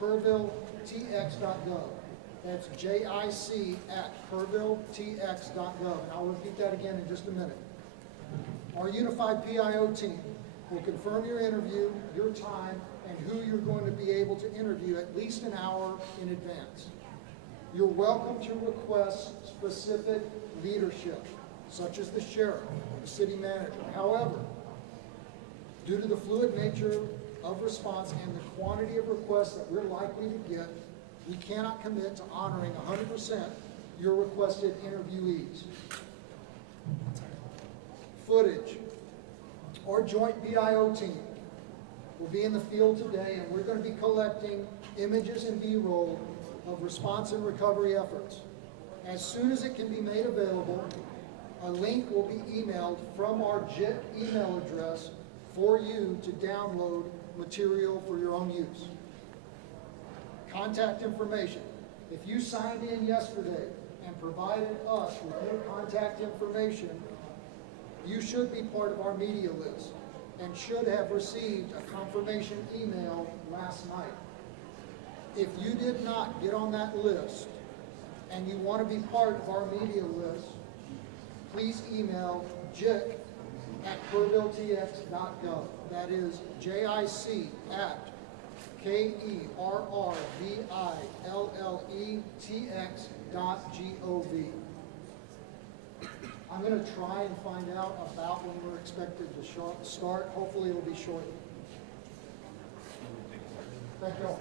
JIC@kerrvilletx.gov. That's JIC@kerrvilletx.gov. And I'll repeat that again in just a minute. Our unified PIO team will confirm your interview, your time, and who you're going to be able to interview at least an hour in advance. You're welcome to request specific leadership, such as the sheriff, the city manager. However, due to the fluid nature of response and the quantity of requests that we're likely to get, we cannot commit to honoring 100% your requested interviewees. Footage. Our joint PIO team will be in the field today, and we're going to be collecting images and B-roll of response and recovery efforts. As soon as it can be made available, a link will be emailed from our JIT email address for you to download material for your own use. Contact information. If you signed in yesterday and provided us with your contact information, you should be part of our media list and should have received a confirmation email last night. If you did not get on that list and you want to be part of our media list, please email jic@kerrvilletx.gov. That is JIC@KERRVILLETX.gov. I'm going to try and find out about when we're expected to start. Hopefully it'll be shortly. Thank you all.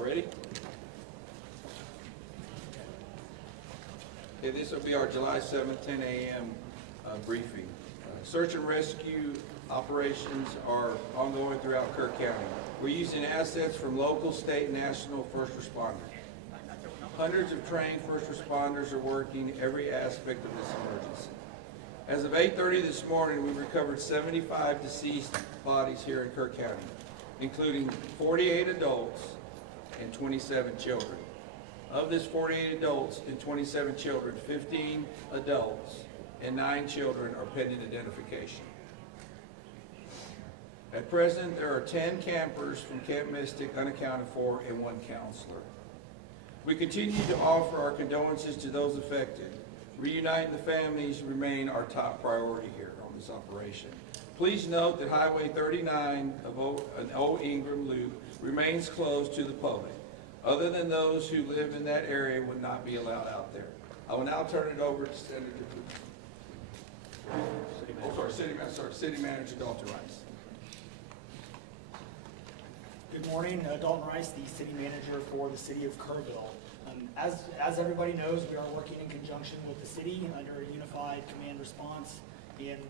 Ready? Okay, this will be our July 7th, 10 a.m. Briefing. Search and rescue operations are ongoing throughout Kirk County. We're using assets from local, state, and national first responders. Hundreds of trained first responders are working every aspect of this emergency. As of 8:30 this morning, we recovered 75 deceased bodies here in Kirk County, including 48 adults and 27 children. Of this 48 adults and 27 children, 15 adults and 9 children are pending identification. At present, there are 10 campers from Camp Mystic unaccounted for and 1 counselor. We continue to offer our condolences to those affected. Reuniting the families remain our top priority here on this operation. Please note that Highway 39 of an Old Ingram Loop remains closed to the public. Other than those who live in that area would not be allowed out there. I will now turn it over to Senator Cruz. City Manager Dalton Rice. Good morning, Dalton Rice, the city manager for the city of Kerrville. As everybody knows, we are working in conjunction with the city under a unified command response, and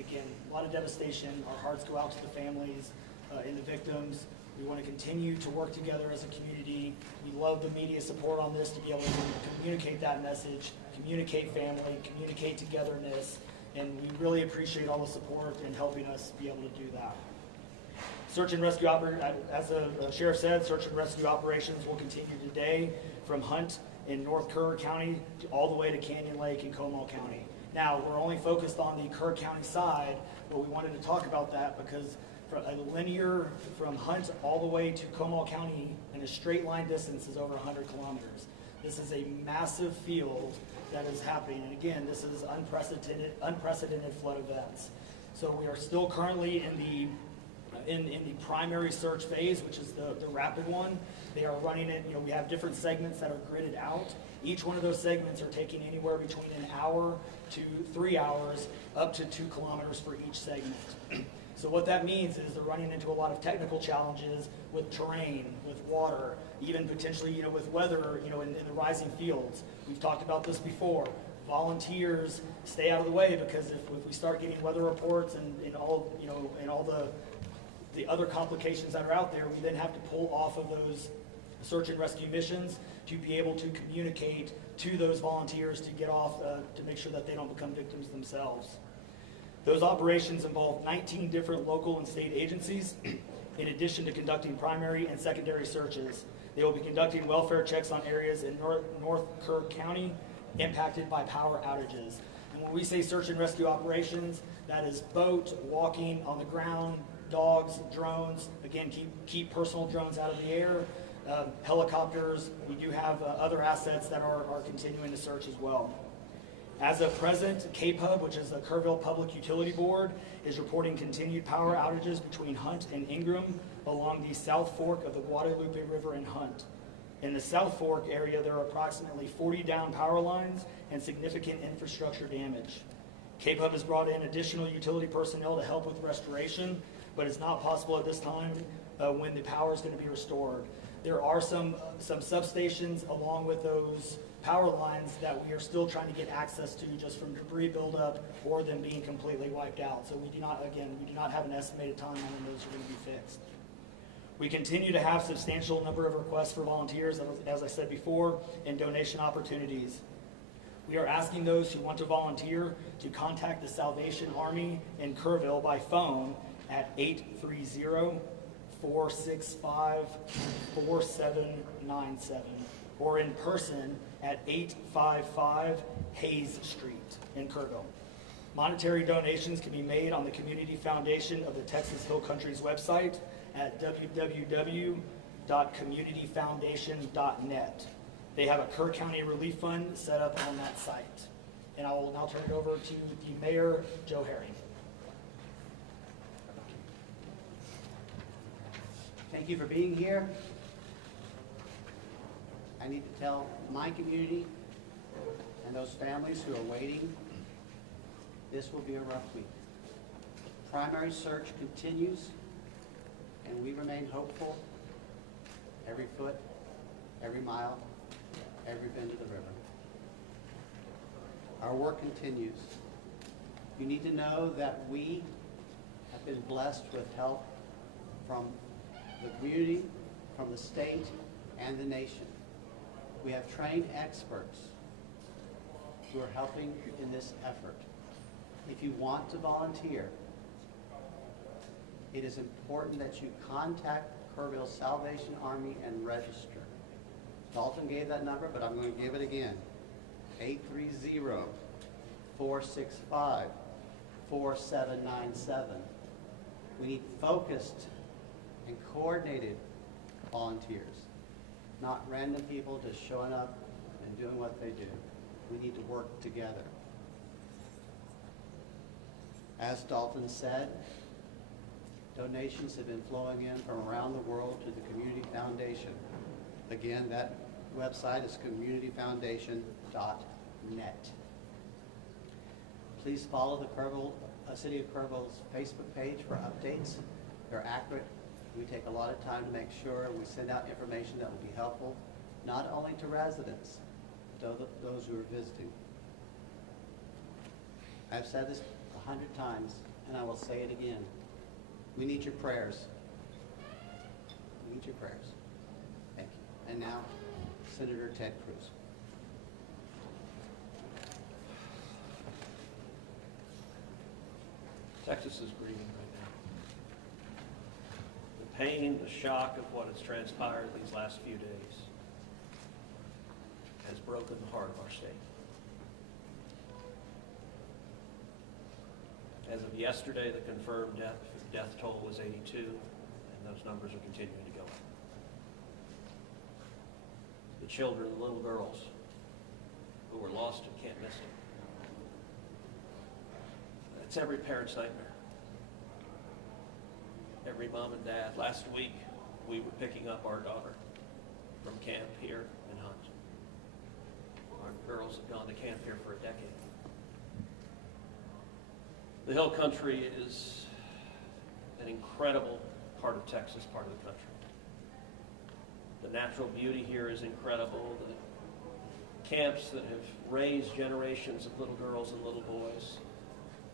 again, a lot of devastation. Our hearts go out to the families and the victims. We want to continue to work together as a community. We love the media support on this to be able to communicate that message, communicate family, communicate togetherness, and we really appreciate all the support in helping us be able to do that. Search and rescue as the sheriff said, search and rescue operations will continue today from Hunt in North Kerr County all the way to Canyon Lake in Comal County. Now, we're only focused on the Kerr County side, but we wanted to talk about that because a linear from Hunt all the way to Comal County in a straight line distance is over 100 kilometers. This is a massive field that is happening, and again, this is unprecedented flood events. So we are still currently in the primary search phase, which is the rapid one. They are running it, we have different segments that are gridded out. Each one of those segments are taking anywhere between an hour to 3 hours, up to 2 kilometers for each segment. So what that means is they're running into a lot of technical challenges with terrain, with water, even potentially, with weather, in the rising fields. We've talked about this before. Volunteers stay out of the way because if we start getting weather reports and all, and all the other complications that are out there, we then have to pull off of those search and rescue missions to be able to communicate to those volunteers to get off, to make sure that they don't become victims themselves. Those operations involve 19 different local and state agencies, in addition to conducting primary and secondary searches. They will be conducting welfare checks on areas in North Kerr County impacted by power outages. And when we say search and rescue operations, that is boat, walking, on the ground, dogs, drones. Again, keep personal drones out of the air. Helicopters. We do have other assets that are continuing to search as well. As of present, KPUB, which is the Kerrville Public Utility Board, is reporting continued power outages between Hunt and Ingram along the South Fork of the Guadalupe River in Hunt. In the South Fork area, there are approximately 40 down power lines and significant infrastructure damage. KPUB has brought in additional utility personnel to help with restoration, but it's not possible at this time when the power is going to be restored. There are some substations along with those power lines that we are still trying to get access to just from debris buildup or them being completely wiped out. So we do not have an estimated timeline when those are going to be fixed. We continue to have substantial number of requests for volunteers, as I said before, and donation opportunities. We are asking those who want to volunteer to contact the Salvation Army in Kerrville by phone at 830-465-4797 or in person at 855 Hayes Street in Kerrville. Monetary donations can be made on the Community Foundation of the Texas Hill Country's website at www.communityfoundation.net. They have a Kerr County Relief Fund set up on that site. And I will now turn it over to the Mayor, Joe Herring. Thank you for being here. I need to tell my community and those families who are waiting, this will be a rough week. Primary search continues, and we remain hopeful every foot, every mile, every bend of the river. Our work continues. You need to know that we have been blessed with help from the community, from the state, and the nation. We have trained experts who are helping in this effort. If you want to volunteer, it is important that you contact Kerrville Salvation Army and register. Dalton gave that number, but I'm going to give it again. 830-465-4797. We need focused and coordinated volunteers, not random people just showing up and doing what they do. We need to work together. As Dalton said, donations have been flowing in from around the world to the Community Foundation. Again, that website is communityfoundation.net. Please follow the City of Kerrville's Facebook page for updates. They're accurate. We take a lot of time to make sure we send out information that will be helpful, not only to residents, but those who are visiting. I've said this 100 times, and I will say it again. We need your prayers. We need your prayers. Thank you. And now, Senator Ted Cruz. Texas is grieving right now. The pain, the shock of what has transpired these last few days has broken the heart of our state. As of yesterday, the confirmed death toll was 82, and those numbers are continuing to go up. The children, the little girls who were lost in Camp Mystic. It's every parent's nightmare. Every mom and dad. Last week, we were picking up our daughter from camp here in Hunt. Our girls have gone to camp here for a decade. The Hill Country is an incredible part of Texas, part of the country. The natural beauty here is incredible. The camps that have raised generations of little girls and little boys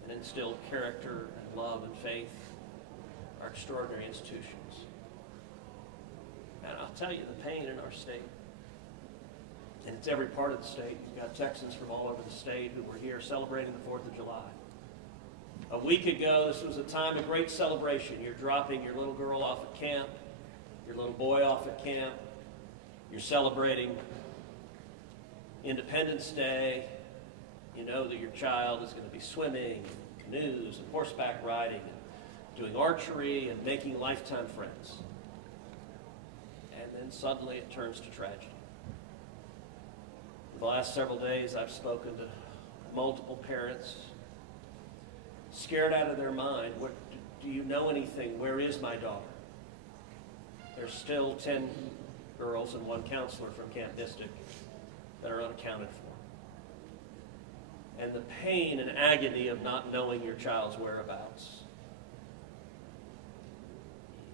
and instilled character and love and faith are extraordinary institutions. And I'll tell you, the pain in our state, and it's every part of the state. You've got Texans from all over the state who were here celebrating the 4th of July. A week ago, this was a time of great celebration. You're dropping your little girl off at camp, your little boy off at camp. You're celebrating Independence Day. You know that your child is going to be swimming, canoes, and horseback riding, and doing archery, and making lifetime friends. And then suddenly it turns to tragedy. For the last several days, I've spoken to multiple parents, scared out of their mind. Do you know anything? Where is my daughter? There's still 10 girls and 1 counselor from Camp Mystic that are unaccounted for. And the pain and agony of not knowing your child's whereabouts,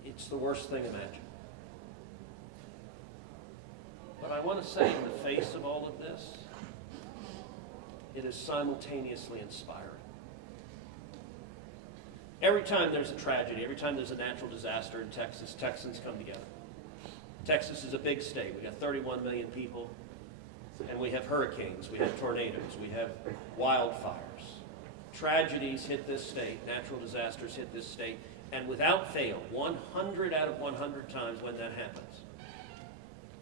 it's the worst thing imagined. But I want to say, in the face of all of this, it is simultaneously inspiring. Every time there's a tragedy, every time there's a natural disaster in Texas, Texans come together. Texas is a big state. We've got 31 million people, and we have hurricanes, we have tornadoes, we have wildfires. Tragedies hit this state, natural disasters hit this state, and without fail, 100 out of 100 times when that happens,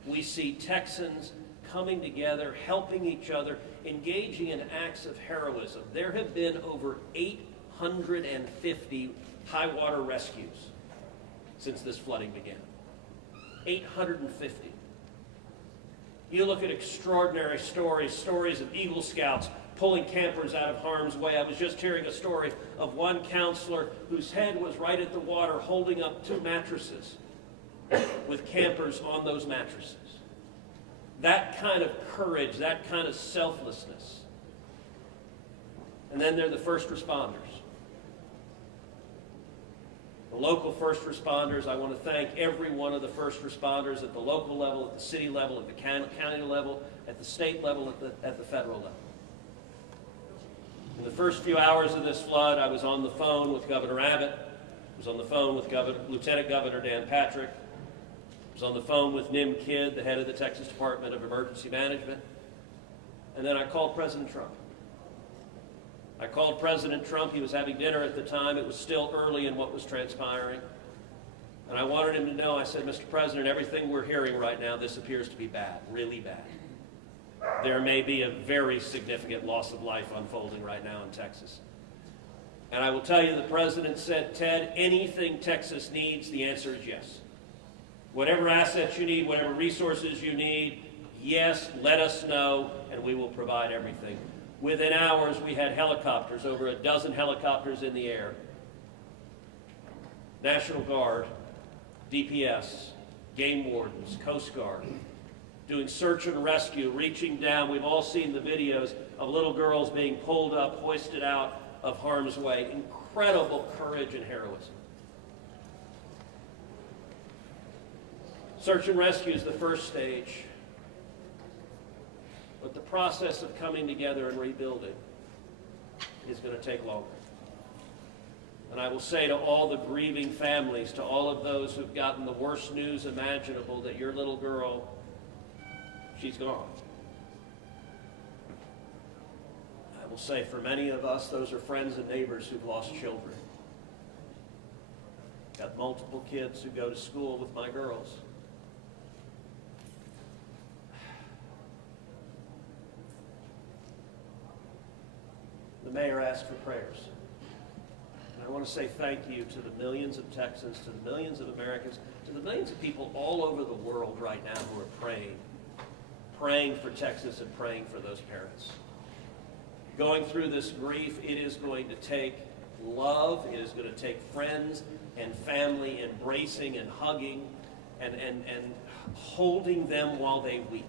we see Texans coming together, helping each other, engaging in acts of heroism. There have been over 850 high water rescues since this flooding began. 850. You look at extraordinary stories of Eagle Scouts pulling campers out of harm's way. I was just hearing a story of one counselor whose head was right at the water holding up 2 mattresses with campers on those mattresses. That kind of courage, that kind of selflessness. And then there are the first responders. The local first responders, I want to thank every one of the first responders at the local level, at the city level, at the county level, at the state level, at the federal level. In the first few hours of this flood, I was on the phone with Governor Abbott. I was on the phone with Lieutenant Governor Dan Patrick. I was on the phone with Nim Kidd, the head of the Texas Department of Emergency Management. And then I called President Trump. I called President Trump. He was having dinner at the time. It was still early in what was transpiring. And I wanted him to know, I said, Mr. President, everything we're hearing right now, this appears to be bad, really bad. There may be a very significant loss of life unfolding right now in Texas. And I will tell you, the President said, Ted, anything Texas needs, the answer is yes. Whatever assets you need, whatever resources you need, yes, let us know, and we will provide everything. Within hours, we had helicopters, over a dozen helicopters in the air. National Guard, DPS, game wardens, Coast Guard, doing search and rescue, reaching down. We've all seen the videos of little girls being pulled up, hoisted out of harm's way. Incredible courage and heroism. Search and rescue is the first stage, but the process of coming together and rebuilding is going to take longer. And I will say to all the grieving families, to all of those who've gotten the worst news imaginable, that your little girl, she's gone. I will say for many of us, those are friends and neighbors who've lost children. Got multiple kids who go to school with my girls. The mayor asked for prayers. And I want to say thank you to the millions of Texans, to the millions of Americans, to the millions of people all over the world right now who are praying for Texas and praying for those parents. Going through this grief, it is going to take love, it is going to take friends and family embracing and hugging and holding them while they weep.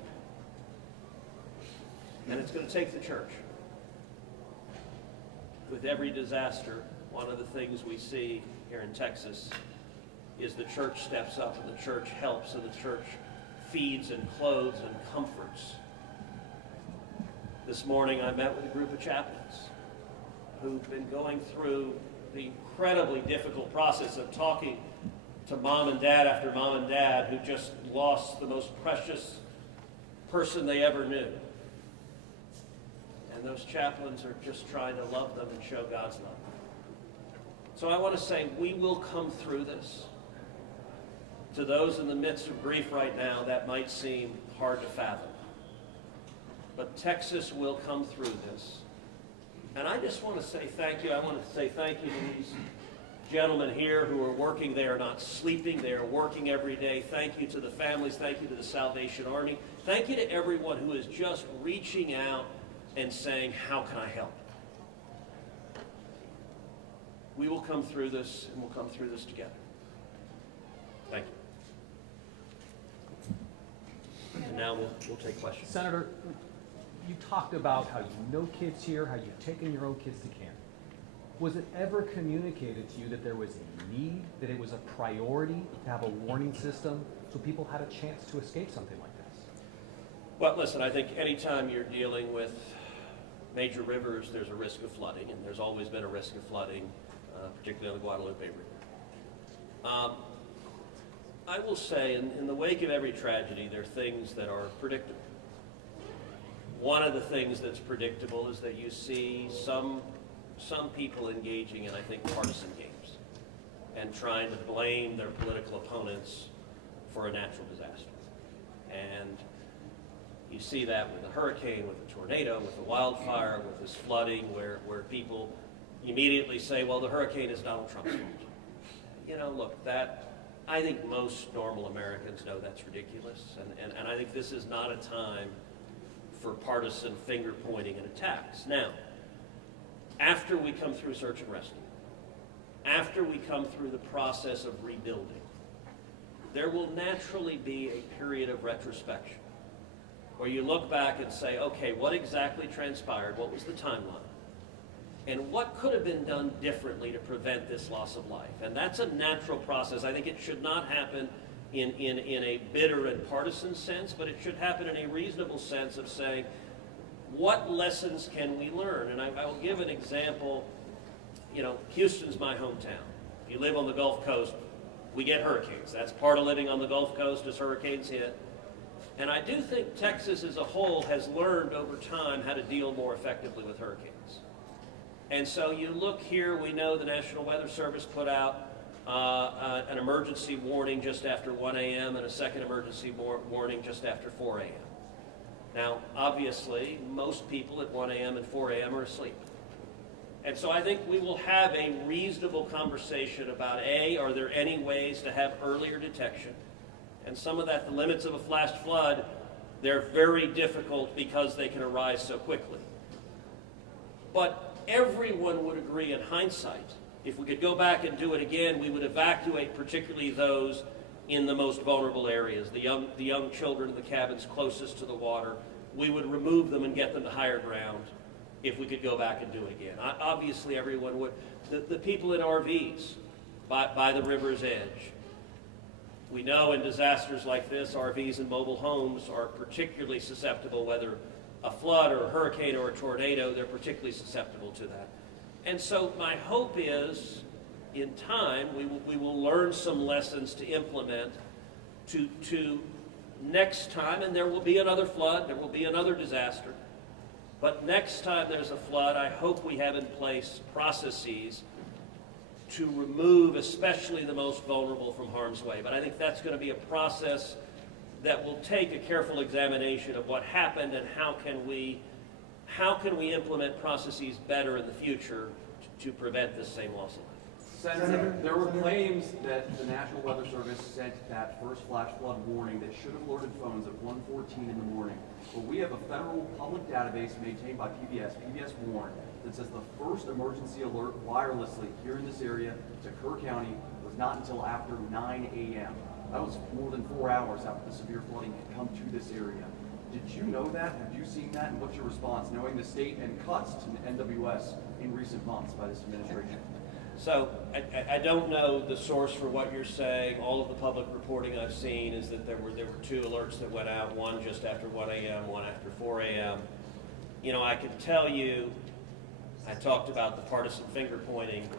And it's going to take the church. With every disaster, one of the things we see here in Texas is the church steps up and the church helps and the church feeds and clothes and comforts. This morning I met with a group of chaplains who've been going through the incredibly difficult process of talking to mom and dad after mom and dad who just lost the most precious person they ever knew. And those chaplains are just trying to love them and show God's love. So I want to say we will come through this. To those in the midst of grief right now, that might seem hard to fathom. But Texas will come through this. And I just want to say thank you. I want to say thank you to these gentlemen here who are working. They are not sleeping. They are working every day. Thank you to the families. Thank you to the Salvation Army. Thank you to everyone who is just reaching out and saying, how can I help? We will come through this, and we'll come through this together. Thank you. And now we'll take questions. Senator, you talked about how you know kids here, how you've taken your own kids to camp. Was it ever communicated to you that there was a need, that it was a priority to have a warning system so people had a chance to escape something like this? Well, listen, I think anytime you're dealing with major rivers, there's a risk of flooding, and there's always been a risk of flooding, particularly on the Guadalupe River. I will say, in the wake of every tragedy, there are things that are predictable. One of the things that's predictable is that you see some people engaging in, I think, partisan games and trying to blame their political opponents for a natural disaster. And you see that with a hurricane, with a tornado, with a wildfire, with this flooding, where people immediately say, well, the hurricane is Donald Trump's fault. You know, look, I think most normal Americans know that's ridiculous, and I think this is not a time for partisan finger pointing and attacks. Now, after we come through search and rescue, after we come through the process of rebuilding, there will naturally be a period of retrospection where you look back and say, okay, what exactly transpired? What was the timeline? And what could have been done differently to prevent this loss of life? And that's a natural process. I think it should not happen in a bitter and partisan sense, but it should happen in a reasonable sense of saying, what lessons can we learn? And I will give an example. You know, Houston's my hometown. If you live on the Gulf Coast, we get hurricanes. That's part of living on the Gulf Coast as hurricanes hit. And I do think Texas as a whole has learned over time how to deal more effectively with hurricanes. And so you look here, we know the National Weather Service put out an emergency warning just after 1 a.m. and a second emergency warning just after 4 a.m. Now, obviously, most people at 1 a.m. and 4 a.m. are asleep. And so I think we will have a reasonable conversation about, A, are there any ways to have earlier detection? And some of that, the limits of a flash flood, they're very difficult because they can arise so quickly. But everyone would agree in hindsight, if we could go back and do it again, we would evacuate particularly those in the most vulnerable areas, the young children in the cabins closest to the water. We would remove them and get them to higher ground if we could go back and do it again. Obviously, everyone would. The people in RVs by the river's edge. We know in disasters like this, RVs and mobile homes are particularly susceptible, whether a flood or a hurricane or a tornado, they're particularly susceptible to that. And so my hope is, in time, we will learn some lessons to implement to next time, and there will be another flood, there will be another disaster. But next time there's a flood, I hope we have in place processes to remove especially the most vulnerable from harm's way. But I think that's going to be a process that will take a careful examination of what happened and how can we implement processes better in the future to prevent this same loss of life. Senator, there were claims that the National Weather Service sent that first flash flood warning that should have alerted phones at 1:14 in the morning. But we have a federal public database maintained by PBS Warn, that says the first emergency alert wirelessly here in this area to Kirk County was not until after 9 a.m. That was more than 4 hours after the severe flooding had come to this area. Did you know that? Have you seen that? And what's your response, knowing the state and cuts to NWS in recent months by this administration? So I don't know the source for what you're saying. All of the public reporting I've seen is that there were two alerts that went out, one just after 1 a.m., one after 4 a.m. You know, I can tell you, I talked about the partisan finger pointing.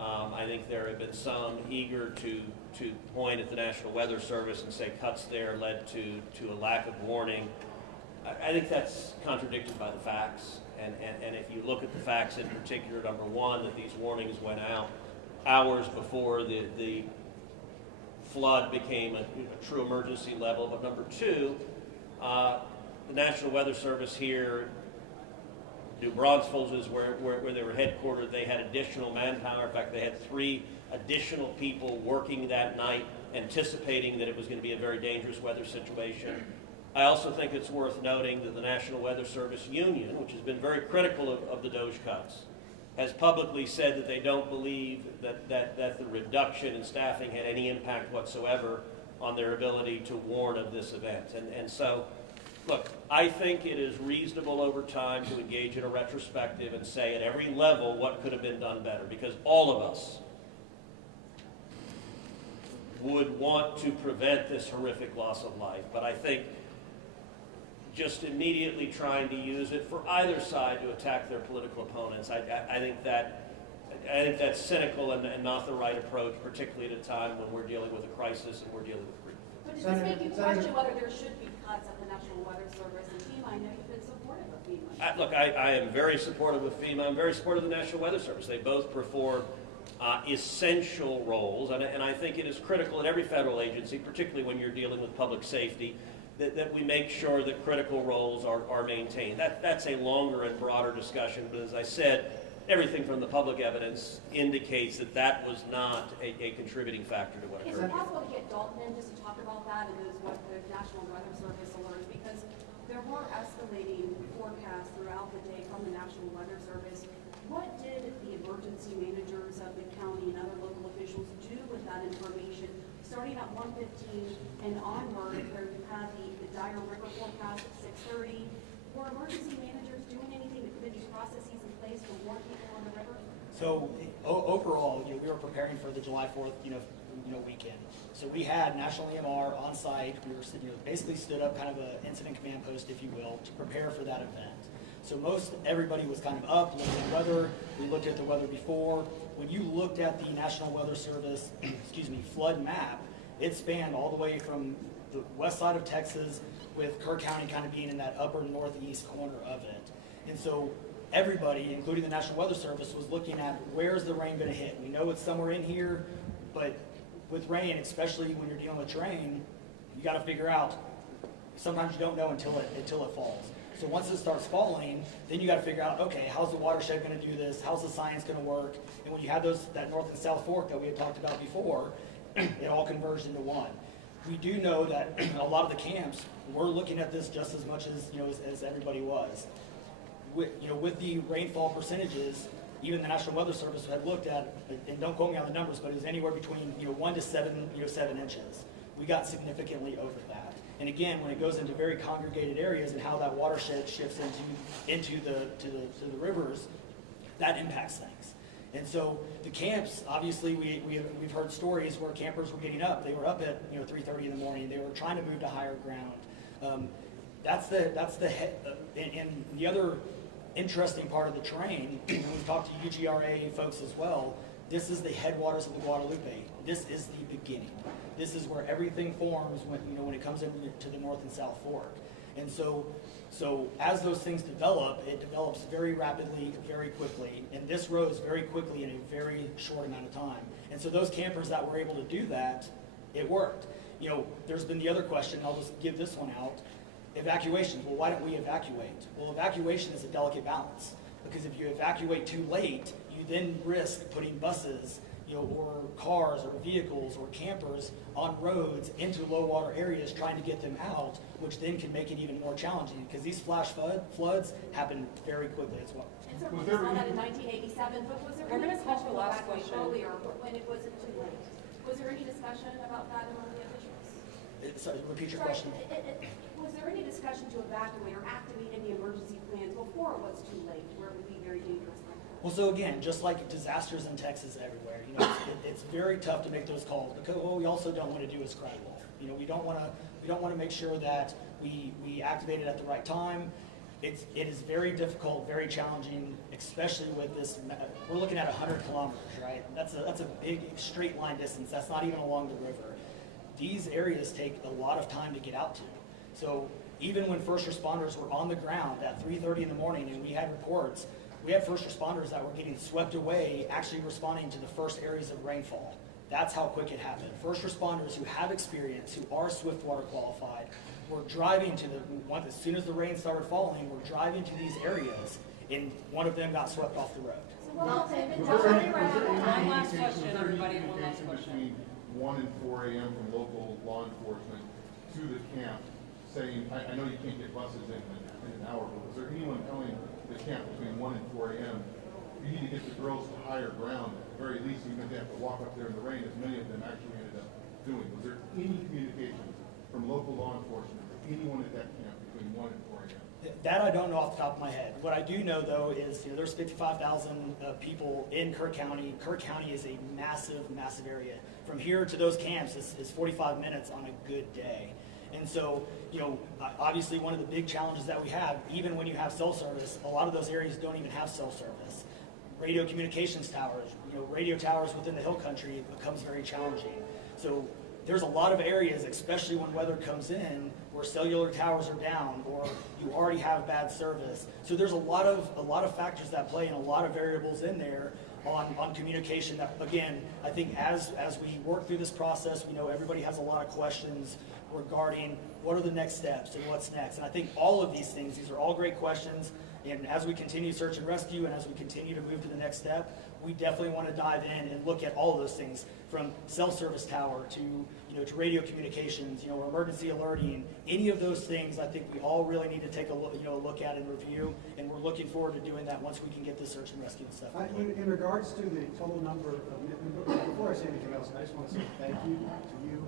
I think there have been some eager to point at the National Weather Service and say cuts there led to a lack of warning. I think that's contradicted by the facts. And if you look at the facts in particular, number one, that these warnings went out hours before the flood became a true emergency level. But number two, the National Weather Service here, New Braunfels is where they were headquartered. They had additional manpower. In fact, they had 3 additional people working that night, anticipating that it was going to be a very dangerous weather situation. I also think it's worth noting that the National Weather Service Union, which has been very critical of the DOGE cuts, has publicly said that they don't believe that the reduction in staffing had any impact whatsoever on their ability to warn of this event. And so, look, I think it is reasonable over time to engage in a retrospective and say at every level what could have been done better, because all of us would want to prevent this horrific loss of life. But I think just immediately trying to use it for either side to attack their political opponents, I think that's cynical and not the right approach, particularly at a time when we're dealing with a crisis and we're dealing with grief. But does this make you question whether there should be cuts at the National Weather Service and FEMA? I know you've been supportive of FEMA. Look, I am very supportive of FEMA. I'm very supportive of the National Weather Service. They both perform essential roles, and I think it is critical in every federal agency, particularly when you're dealing with public safety, that we make sure that critical roles are maintained. That's a longer and broader discussion, but as I said, everything from the public evidence indicates that was not a contributing factor to what Is occurred. it possible to get Dalton in just to talk about that and what the National Weather Service alerts? Because there were escalating forecasts throughout the day from the National Weather Service. What did the emergency managers of the county and other local officials do with that information? Starting at 1:15 and onward, where you had the dire river forecast at 6:30, were emergency managers doing anything to put these processes in place to warn people on the river? So overall, we were preparing for the July 4th, weekend. So we had National EMR on site. We were, basically stood up kind of an incident command post, if you will, to prepare for that event. So most everybody was kind of up, looking at weather. We looked at the weather before. When you looked at the National Weather Service, flood map, it spanned all the way from the west side of Texas, with Kirk County kind of being in that upper northeast corner of it. And so everybody, including the National Weather Service, was looking at where's the rain going to hit. We know it's somewhere in here, but with rain, especially when you're dealing with terrain, you got to figure out. Sometimes you don't know until it falls. So once it starts falling, then you got to figure out, okay, how's the watershed going to do this? How's the science going to work? And when you have that north and south fork that we had talked about before, it all converged into one. We do know that a lot of the camps were looking at this just as much as everybody was. With the rainfall percentages, even the National Weather Service had looked at, and don't quote me on the numbers, but it was anywhere between 1 to 7 inches. We got significantly over that. And again, when it goes into very congregated areas and how that watershed shifts into the rivers, that impacts things. And so the camps, obviously, we've heard stories where campers were getting up. They were up at 3:30 in the morning. They were trying to move to higher ground. And the other interesting part of the terrain, and we've talked to UGRA folks as well, this is the headwaters of the Guadalupe. This is the beginning. This is where everything forms when it comes into the North and South Fork. And so as those things develop, it develops very rapidly, very quickly, and this rose very quickly in a very short amount of time. And so those campers that were able to do that, it worked. There's been the other question, I'll just give this one out. Evacuations. Well, why don't we evacuate? Well, evacuation is a delicate balance, because if you evacuate too late, you then risk putting buses, or cars or vehicles or campers on roads into low water areas trying to get them out, which then can make it even more challenging, because these flash floods happen very quickly as well. And so we saw that in 1987, but was there any discussion about that earlier when it wasn't too late? Was there any discussion about that among the officials? Sorry, repeat your question. Was there any discussion to evacuate or activate any emergency plans before it was too late, where it would be very dangerous? Well, so again, just like disasters in Texas everywhere, it's very tough to make those calls, because what we also don't want to do is cry wolf. We don't want to make sure that we activate it at the right time. It is very difficult, very challenging, especially with this. We're looking at 100 kilometers, right? That's a big straight line distance. That's not even along the river. These areas take a lot of time to get out to. So even when first responders were on the ground at 3:30 in the morning, and we had reports, we had first responders that were getting swept away, actually responding to the first areas of rainfall. That's how quick it happened. First responders who have experience, who are Swiftwater qualified, were driving to as soon as the rain started falling, were driving to these areas, and one of them got swept off the road. So what else have been Was there any One last question, indication- everybody, was one there any last indication question. between 1 and 4 a.m. from local law enforcement to the camp saying, I know you can't get buses in an hour, but was there anyone telling the camp between 1 and 4 a.m. you need to get the girls to higher ground, at the very least, even if they have to walk up there in the rain, as many of them actually ended up doing? Was there any communication from local law enforcement or anyone at that camp between 1 and 4 a.m.? That I don't know off the top of my head. What I do know, though, is there's 55,000 people in Kirk County. Kirk County is a massive, massive area. From here to those camps is 45 minutes on a good day. And so, obviously one of the big challenges that we have, even when you have cell service, a lot of those areas don't even have cell service. Radio communications towers, radio towers within the hill country, it becomes very challenging. So there's a lot of areas, especially when weather comes in, where cellular towers are down or you already have bad service. So there's a lot of factors that play and a lot of variables in there on communication that, again, I think as we work through this process, we know everybody has a lot of questions regarding what are the next steps and what's next. And I think all of these things, these are all great questions. And as we continue search and rescue and as we continue to move to the next step, we definitely want to dive in and look at all of those things, from cell service tower to radio communications, emergency alerting. Any of those things, I think we all really need to take a look at and review. And we're looking forward to doing that once we can get this search and rescue and stuff. In regards to the total number of, before I say anything else, I just want to say thank you to you,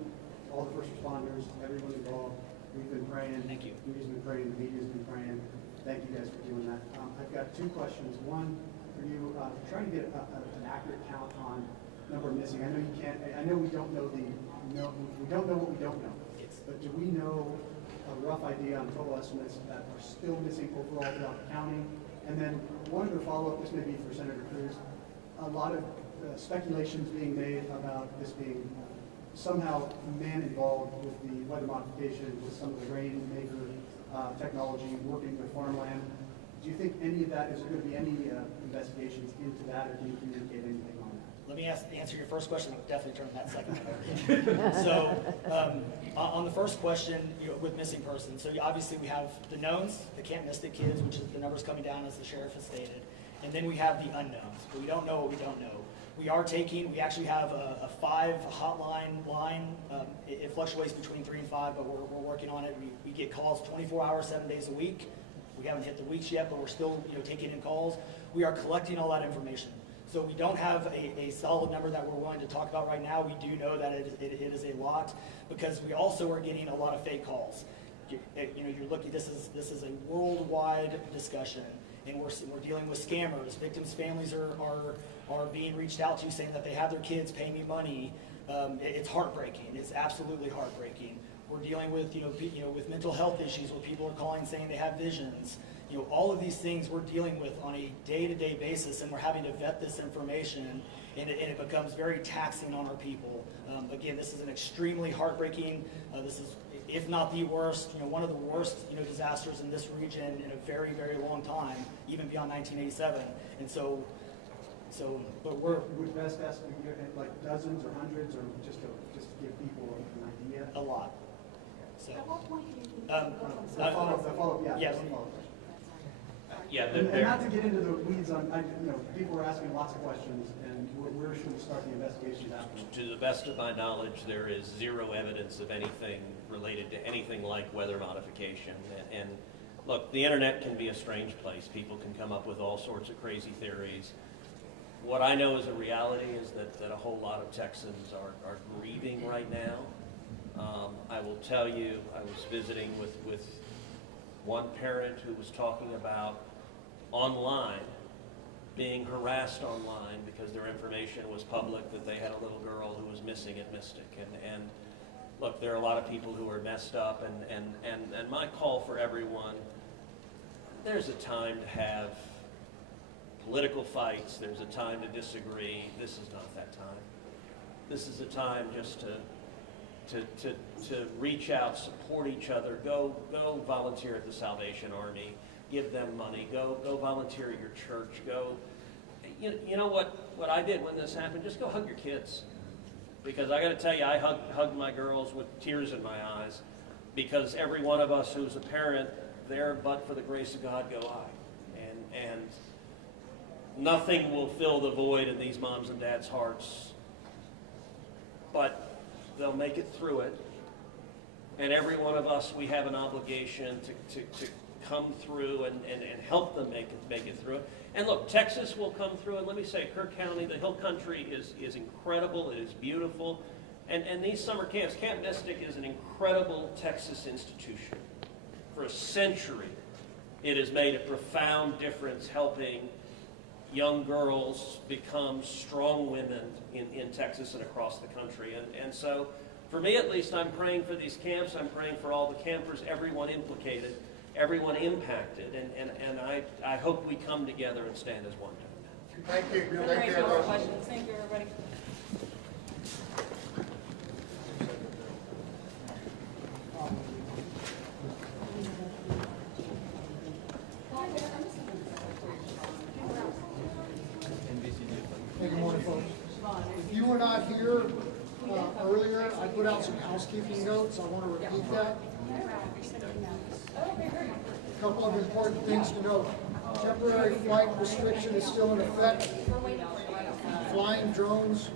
all the first responders, everyone involved. We've been praying. Thank you. Community's been praying. The media's been praying. Thank you guys for doing that. I've got two questions. One for you, trying to get an accurate count on number of missing. I know you can't. I know we don't know we don't know what we don't know. Yes. But do we know a rough idea on total estimates that are still missing overall throughout the county? And then one other follow-up, this may be for Senator Cruz. A lot of speculations being made about this being somehow man involved with the weather modification, with some of the rainmaker technology, working with farmland. Do you think any of that, is there going to be any investigations into that, or can you communicate anything on that? Let me answer your first question. I'll definitely turn that second one over. So, on the first question, with missing persons, so obviously we have the knowns, the Camp Mystic kids, which is the numbers coming down as the sheriff has stated, and then we have the unknowns. But we don't know what we don't know. We actually have a 5 hotline line. It fluctuates between 3 and 5, but we're working on it. We get calls 24 hours, 7 days a week. We haven't hit the weeks yet, but we're still taking in calls. We are collecting all that information. So we don't have a solid number that we're willing to talk about right now. We do know that it is a lot, because we also are getting a lot of fake calls. You're looking. This is a worldwide discussion, and we're dealing with scammers. Victims' families are being reached out to, saying that they have their kids, pay me money. It's heartbreaking. It's absolutely heartbreaking. We're dealing with with mental health issues, where people are calling saying they have visions. All of these things we're dealing with on a day-to-day basis, and we're having to vet this information, and it becomes very taxing on our people. Again, this is an extremely heartbreaking, this is, if not the worst, one of the worst, disasters in this region in a very, very long time, even beyond 1987. And so, but we're Would best estimate like dozens or hundreds, or just to give people an idea? a lot. So, At what point do you think? The follow-up, yeah. Yes. the follow-up. Yeah, And not to get into the weeds on, people are asking lots of questions, and where should we start the investigation after? to the best of my knowledge, there is zero evidence of anything related to anything like weather modification. And look, the internet can be a strange place. People can come up with all sorts of crazy theories. What I know is a reality is that a whole lot of Texans are grieving right now. I will tell you, I was visiting with one parent who was talking about online, being harassed online because their information was public, that they had a little girl who was missing at Mystic. And look, there are a lot of people who are messed up, and my call for everyone, there's a time to have political fights, there's a time to disagree. This is not that time. This is a time just to reach out, support each other, go volunteer at the Salvation Army, give them money, go volunteer at your church, go. You know what I did when this happened? Just go hug your kids. Because I got to tell you, I hugged my girls with tears in my eyes, because every one of us who's a parent, there but for the grace of God go I. And nothing will fill the void in these moms and dads' hearts, but they'll make it through it. And every one of us, we have an obligation to come through and help them make it through it. And look, Texas will come through, and let me say, Kirk County, the Hill Country is incredible, it is beautiful. And these summer camps, Camp Mystic is an incredible Texas institution. For a century, it has made a profound difference helping young girls become strong women in Texas and across the country. And so, for me at least, I'm praying for these camps, I'm praying for all the campers, everyone implicated, everyone impacted, and I hope we come together and stand as one. Thank you. Are there any more questions? Thank you, everybody. Hey, good morning, folks. If you were not here earlier, I put out some housekeeping notes. I want to repeat that. A couple of important things to note. Temporary flight restriction is still in effect. Flying drones